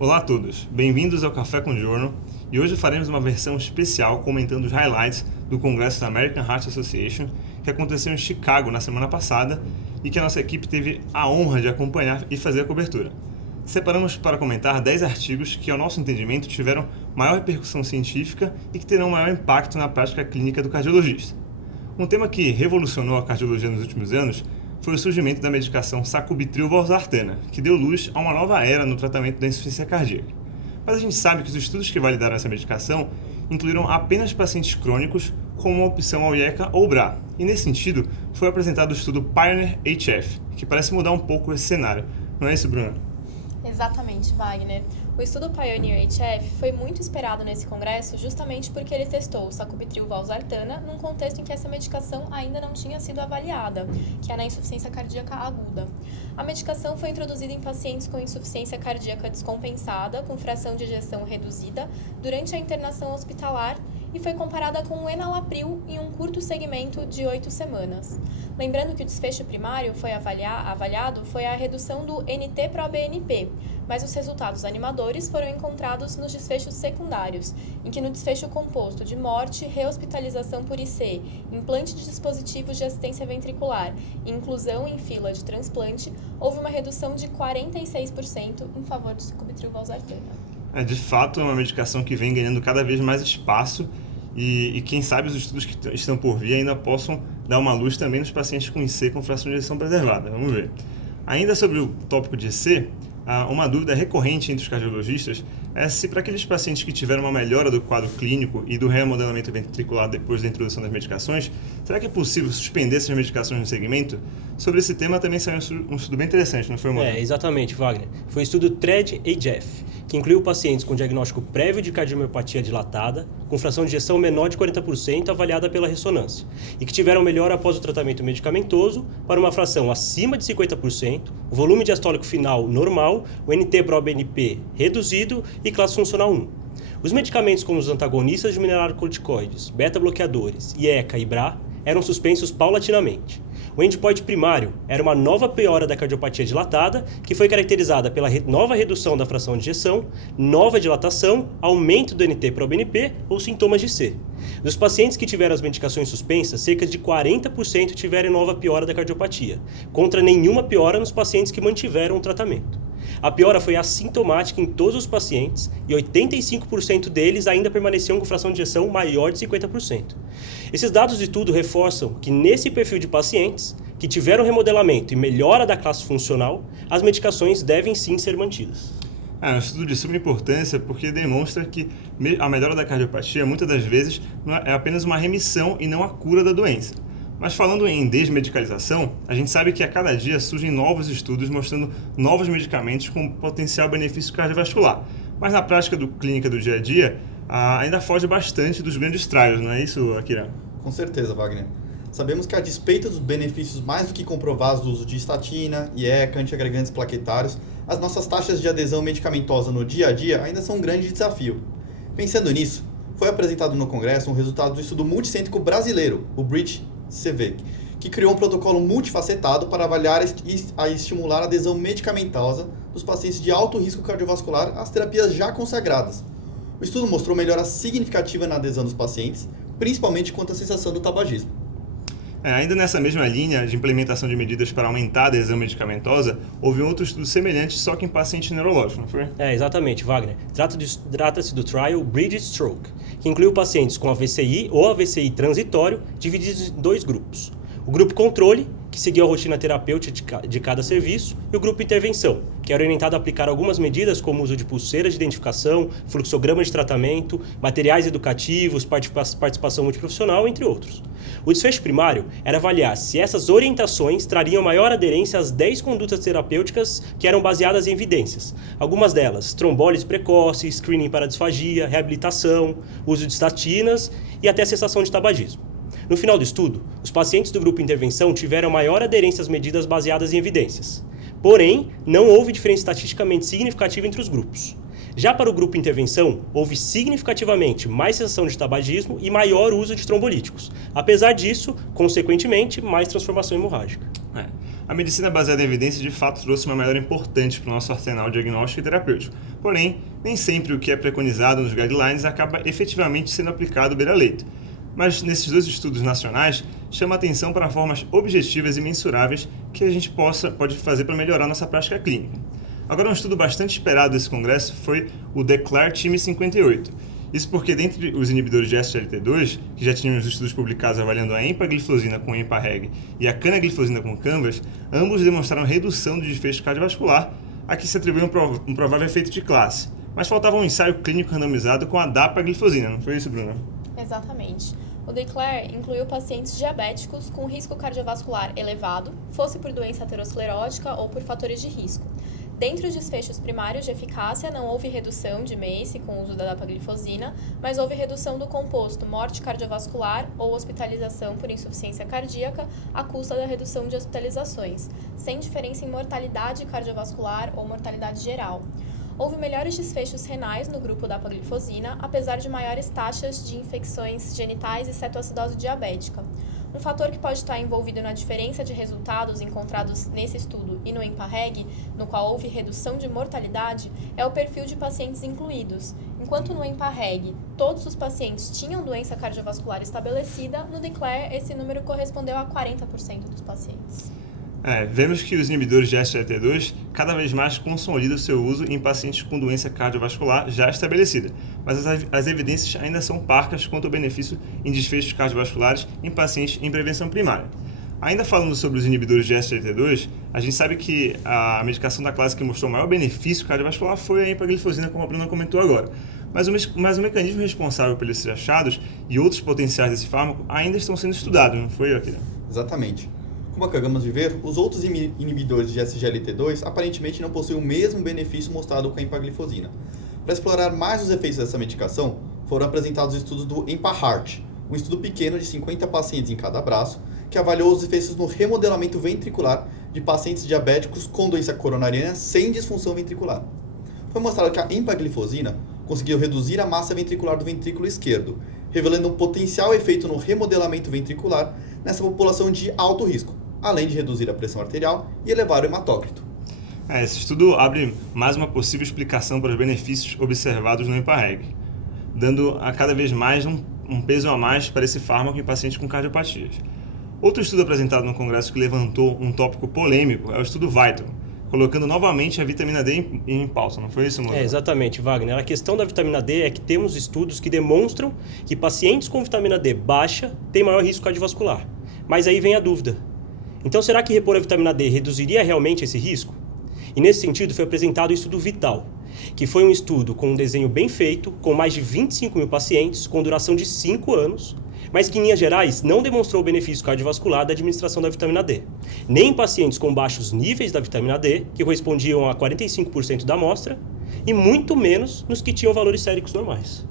Olá a todos, bem-vindos ao Café com Journal e hoje faremos uma versão especial comentando os highlights do Congresso da American Heart Association que aconteceu em Chicago na semana passada e que a nossa equipe teve a honra de acompanhar e fazer a cobertura. Separamos para comentar 10 artigos que, ao nosso entendimento, tiveram maior repercussão científica e que terão maior impacto na prática clínica do cardiologista. Um tema que revolucionou a cardiologia nos últimos anos foi o surgimento da medicação sacubitril/valsartana, que deu luz a uma nova era no tratamento da insuficiência cardíaca. Mas a gente sabe que os estudos que validaram essa medicação incluíram apenas pacientes crônicos como uma opção ao IECA ou BRA, e nesse sentido foi apresentado o estudo Pioneer-HF, que parece mudar um pouco esse cenário. Não é isso, Bruna? Exatamente, Wagner. O estudo Pioneer-HF foi muito esperado nesse congresso justamente porque ele testou o sacubitril/valsartana num contexto em que essa medicação ainda não tinha sido avaliada, que é na insuficiência cardíaca aguda. A medicação foi introduzida em pacientes com insuficiência cardíaca descompensada, com fração de ejeção reduzida, durante a internação hospitalar e foi comparada com o enalapril em um curto segmento de 8 semanas. Lembrando que o desfecho primário avaliado foi a redução do NT-proBNP, mas os resultados animadores foram encontrados nos desfechos secundários, em que no desfecho composto de morte, rehospitalização por IC, implante de dispositivos de assistência ventricular e inclusão em fila de transplante, houve uma redução de 46% em favor do sacubitril/valsartana. De fato, é uma medicação que vem ganhando cada vez mais espaço e quem sabe os estudos que estão por vir ainda possam dar uma luz também nos pacientes com IC com fração de ejeção preservada. Vamos ver. Ainda sobre o tópico de IC, uma dúvida recorrente entre os cardiologistas é se para aqueles pacientes que tiveram uma melhora do quadro clínico e do remodelamento ventricular depois da introdução das medicações, será que é possível suspender essas medicações no segmento? Sobre esse tema também saiu um estudo bem interessante, não foi, Moura? Exatamente, Wagner. Foi o estudo TREAD-HF, que incluiu pacientes com diagnóstico prévio de cardiomiopatia dilatada, com fração de ejeção menor de 40% avaliada pela ressonância, e que tiveram melhora após o tratamento medicamentoso para uma fração acima de 50%, o volume diastólico final normal, o NT-proBNP reduzido e classe funcional 1. Os medicamentos como os antagonistas de mineralocorticoides, beta-bloqueadores, IECA e BRA eram suspensos paulatinamente. O endpoint primário era uma nova piora da cardiopatia dilatada, que foi caracterizada pela nova redução da fração de ejeção, nova dilatação, aumento do NT-proBNP ou sintomas de C. Dos pacientes que tiveram as medicações suspensas, cerca de 40% tiveram nova piora da cardiopatia, contra nenhuma piora nos pacientes que mantiveram o tratamento. A piora foi assintomática em todos os pacientes e 85% deles ainda permaneciam com fração de ejeção maior de 50%. Esses dados de estudo reforçam que nesse perfil de pacientes que tiveram remodelamento e melhora da classe funcional, as medicações devem sim ser mantidas. É um estudo de suma importância porque demonstra que a melhora da cardiopatia muitas das vezes é apenas uma remissão e não a cura da doença. Mas falando em desmedicalização, a gente sabe que a cada dia surgem novos estudos mostrando novos medicamentos com potencial benefício cardiovascular. Mas na prática clínica do dia a dia, ainda foge bastante dos grandes trials, não é isso, Akira? Com certeza, Wagner. Sabemos que a despeito dos benefícios mais do que comprovados do uso de estatina, IECA, antiagregantes plaquetários, as nossas taxas de adesão medicamentosa no dia a dia ainda são um grande desafio. Pensando nisso, foi apresentado no Congresso um resultado do estudo multicêntrico brasileiro, o BRIDGE-CVEC, que criou um protocolo multifacetado para avaliar e estimular a adesão medicamentosa dos pacientes de alto risco cardiovascular às terapias já consagradas. O estudo mostrou melhora significativa na adesão dos pacientes, principalmente quanto à cessação do tabagismo. Ainda nessa mesma linha de implementação de medidas para aumentar a adesão medicamentosa, houve um outro estudo semelhante, só que em paciente neurológico, não foi? Exatamente, Wagner. Trata-se do trial BRIDGE-Stroke, que incluiu pacientes com AVCI ou AVCI transitório, divididos em 2 grupos. O grupo controle, que seguiu a rotina terapêutica de cada serviço, e o grupo intervenção, que era orientado a aplicar algumas medidas como o uso de pulseira de identificação, fluxograma de tratamento, materiais educativos, participação multiprofissional, entre outros. O desfecho primário era avaliar se essas orientações trariam maior aderência às 10 condutas terapêuticas que eram baseadas em evidências. Algumas delas, trombólise precoce, screening para disfagia, reabilitação, uso de estatinas e até cessação de tabagismo. No final do estudo, os pacientes do grupo intervenção tiveram maior aderência às medidas baseadas em evidências. Porém, não houve diferença estatisticamente significativa entre os grupos. Já para o grupo intervenção, houve significativamente mais cessação de tabagismo e maior uso de trombolíticos. Apesar disso, consequentemente, mais transformação hemorrágica. A medicina baseada em evidência de fato trouxe uma melhora importante para o nosso arsenal diagnóstico e terapêutico. Porém, nem sempre o que é preconizado nos guidelines acaba efetivamente sendo aplicado beira-leito. Mas nesses 2 estudos nacionais, chama atenção para formas objetivas e mensuráveis que a gente pode fazer para melhorar nossa prática clínica. Agora, um estudo bastante esperado desse congresso foi o DECLARE Time 58. Isso porque, dentre os inibidores de SGLT2, que já tínhamos estudos publicados avaliando a empagliflozina com EMPA-REG e a canagliflozina com CANVAS, ambos demonstraram redução de desfecho cardiovascular, a que se atribui um provável efeito de classe. Mas faltava um ensaio clínico randomizado com a dapagliflozina, não foi isso, Bruna? Exatamente. O DECLARE incluiu pacientes diabéticos com risco cardiovascular elevado, fosse por doença aterosclerótica ou por fatores de risco. Dentre os desfechos primários de eficácia, não houve redução de MACE com o uso da dapagliflozina, mas houve redução do composto morte cardiovascular ou hospitalização por insuficiência cardíaca à custa da redução de hospitalizações, sem diferença em mortalidade cardiovascular ou mortalidade geral. Houve melhores desfechos renais no grupo da dapagliflozina, apesar de maiores taxas de infecções genitais e cetoacidose diabética. Um fator que pode estar envolvido na diferença de resultados encontrados nesse estudo e no EMPA-REG, no qual houve redução de mortalidade, é o perfil de pacientes incluídos. Enquanto no EMPA-REG todos os pacientes tinham doença cardiovascular estabelecida, no DECLARE esse número correspondeu a 40% dos pacientes. Vemos que os inibidores de SGLT2 cada vez mais consolidam seu uso em pacientes com doença cardiovascular já estabelecida, mas as evidências ainda são parcas quanto ao benefício em desfechos cardiovasculares em pacientes em prevenção primária. Ainda falando sobre os inibidores de SGLT2, a gente sabe que a medicação da classe que mostrou maior benefício cardiovascular foi a empagliflozina, como a Bruna comentou agora. Mas o mecanismo responsável por esses achados e outros potenciais desse fármaco ainda estão sendo estudados, não foi, Akira? Exatamente. Como acabamos de ver, os outros inibidores de SGLT2 aparentemente não possuem o mesmo benefício mostrado com a empagliflozina. Para explorar mais os efeitos dessa medicação, foram apresentados estudos do EMPA-HEART, um estudo pequeno de 50 pacientes em cada braço, que avaliou os efeitos no remodelamento ventricular de pacientes diabéticos com doença coronariana sem disfunção ventricular. Foi mostrado que a empagliflozina conseguiu reduzir a massa ventricular do ventrículo esquerdo, revelando um potencial efeito no remodelamento ventricular nessa população de alto risco, além de reduzir a pressão arterial e elevar o hematócrito. Esse estudo abre mais uma possível explicação para os benefícios observados no EMPA-REG, dando a cada vez mais um peso a mais para esse fármaco em pacientes com cardiopatias. Outro estudo apresentado no congresso que levantou um tópico polêmico é o estudo VITAL, colocando novamente a vitamina D em pauta, não foi isso, Moura? Exatamente, Wagner. A questão da vitamina D é que temos estudos que demonstram que pacientes com vitamina D baixa têm maior risco cardiovascular. Mas aí vem a dúvida. Então, será que repor a vitamina D reduziria realmente esse risco? E nesse sentido foi apresentado o estudo VITAL, que foi um estudo com um desenho bem feito, com mais de 25 mil pacientes, com duração de 5 anos, mas que em linhas gerais não demonstrou o benefício cardiovascular da administração da vitamina D. Nem em pacientes com baixos níveis da vitamina D, que correspondiam a 45% da amostra, e muito menos nos que tinham valores séricos normais.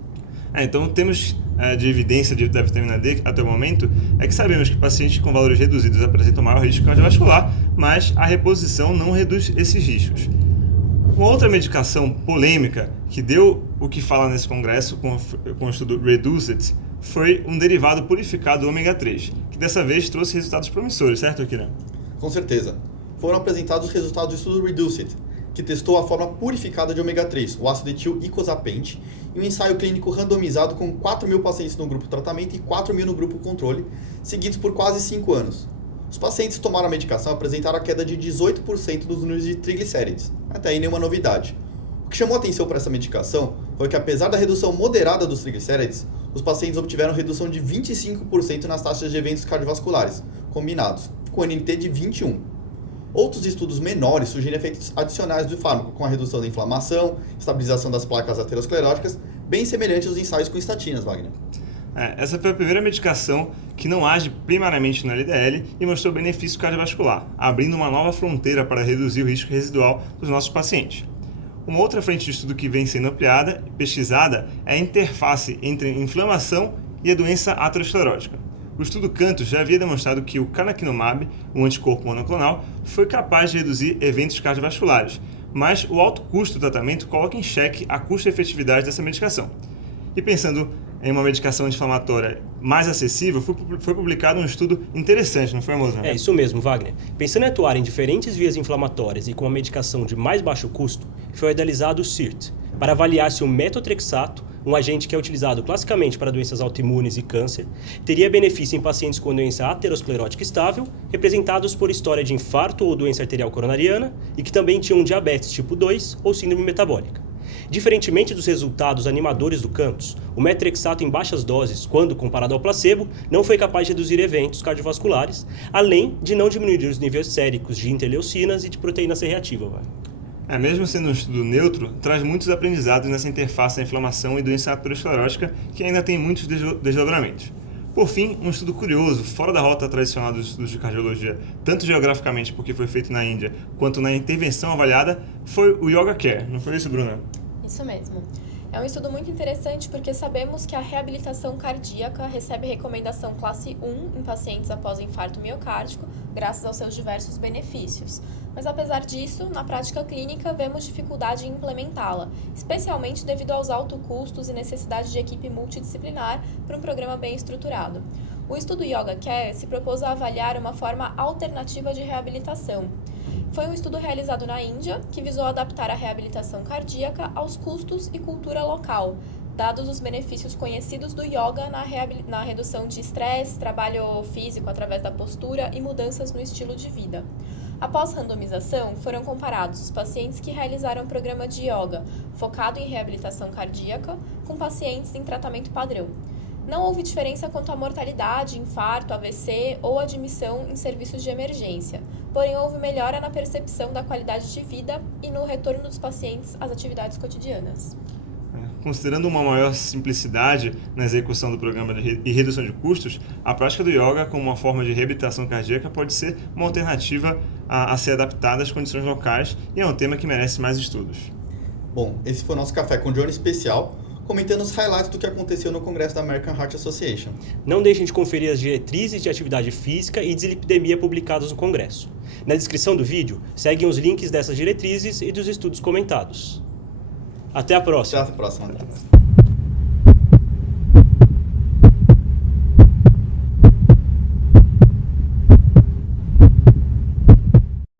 Então, temos de evidência da vitamina D até o momento é que sabemos que pacientes com valores reduzidos apresentam maior risco cardiovascular, mas a reposição não reduz esses riscos. Uma outra medicação polêmica que deu o que falar nesse congresso com o estudo REDUCE-IT foi um derivado purificado do ômega 3, que dessa vez trouxe resultados promissores, certo, Akira? Com certeza. Foram apresentados os resultados do estudo REDUCE-IT, que testou a forma purificada de ômega 3, o ácido etil icosapente, em um ensaio clínico randomizado com 4 mil pacientes no grupo tratamento e 4 mil no grupo controle, seguidos por quase 5 anos. Os pacientes que tomaram a medicação apresentaram a queda de 18% dos níveis de triglicérides, até aí nenhuma novidade. O que chamou a atenção para essa medicação foi que, apesar da redução moderada dos triglicérides, os pacientes obtiveram redução de 25% nas taxas de eventos cardiovasculares, combinados, com NNT de 21. Outros estudos menores sugerem efeitos adicionais do fármaco, com a redução da inflamação, estabilização das placas ateroscleróticas, bem semelhantes aos ensaios com estatinas, Wagner. Essa foi a primeira medicação que não age primariamente no LDL e mostrou benefício cardiovascular, abrindo uma nova fronteira para reduzir o risco residual dos nossos pacientes. Uma outra frente de estudo que vem sendo ampliada e pesquisada é a interface entre inflamação e a doença aterosclerótica. O estudo CANTOS já havia demonstrado que o canakinumab, um anticorpo monoclonal, foi capaz de reduzir eventos cardiovasculares, mas o alto custo do tratamento coloca em xeque a custo-efetividade dessa medicação. E pensando em uma medicação anti-inflamatória mais acessível, foi publicado um estudo interessante, não foi, Mozart? É isso mesmo, Wagner. Pensando em atuar em diferentes vias inflamatórias e com uma medicação de mais baixo custo, foi idealizado o CIRT, para avaliar se o metotrexato, um agente que é utilizado classicamente para doenças autoimunes e câncer, teria benefício em pacientes com doença aterosclerótica estável, representados por história de infarto ou doença arterial coronariana e que também tinham diabetes tipo 2 ou síndrome metabólica. Diferentemente dos resultados animadores do CANTOS, o metotrexato em baixas doses, quando comparado ao placebo, não foi capaz de reduzir eventos cardiovasculares, além de não diminuir os níveis séricos de interleucinas e de proteína C reativa. Mesmo sendo um estudo neutro, traz muitos aprendizados nessa interface da inflamação e doença aterosclerótica que ainda tem muitos desdobramentos. Por fim, um estudo curioso, fora da rota tradicional dos estudos de cardiologia, tanto geograficamente porque foi feito na Índia, quanto na intervenção avaliada, foi o Yoga Care. Não foi isso, Bruna? Isso mesmo. É um estudo muito interessante porque sabemos que a reabilitação cardíaca recebe recomendação classe 1 em pacientes após infarto miocárdico, graças aos seus diversos benefícios. Mas apesar disso, na prática clínica, vemos dificuldade em implementá-la, especialmente devido aos altos custos e necessidade de equipe multidisciplinar para um programa bem estruturado. O estudo Yoga Care se propôs a avaliar uma forma alternativa de reabilitação. Foi um estudo realizado na Índia, que visou adaptar a reabilitação cardíaca aos custos e cultura local, dados os benefícios conhecidos do yoga na redução de estresse, trabalho físico através da postura e mudanças no estilo de vida. Após randomização, foram comparados os pacientes que realizaram o programa de yoga focado em reabilitação cardíaca com pacientes em tratamento padrão. Não houve diferença quanto à mortalidade, infarto, AVC ou admissão em serviços de emergência, porém houve melhora na percepção da qualidade de vida e no retorno dos pacientes às atividades cotidianas. Considerando uma maior simplicidade na execução do programa e redução de custos, a prática do yoga como uma forma de reabilitação cardíaca pode ser uma alternativa a ser adaptada às condições locais e é um tema que merece mais estudos. Bom, esse foi o nosso Café com Johnny especial, comentando os highlights do que aconteceu no Congresso da American Heart Association. Não deixem de conferir as diretrizes de atividade física e dislipidemia publicadas no Congresso. Na descrição do vídeo, seguem os links dessas diretrizes e dos estudos comentados. Até a próxima! Até a próxima.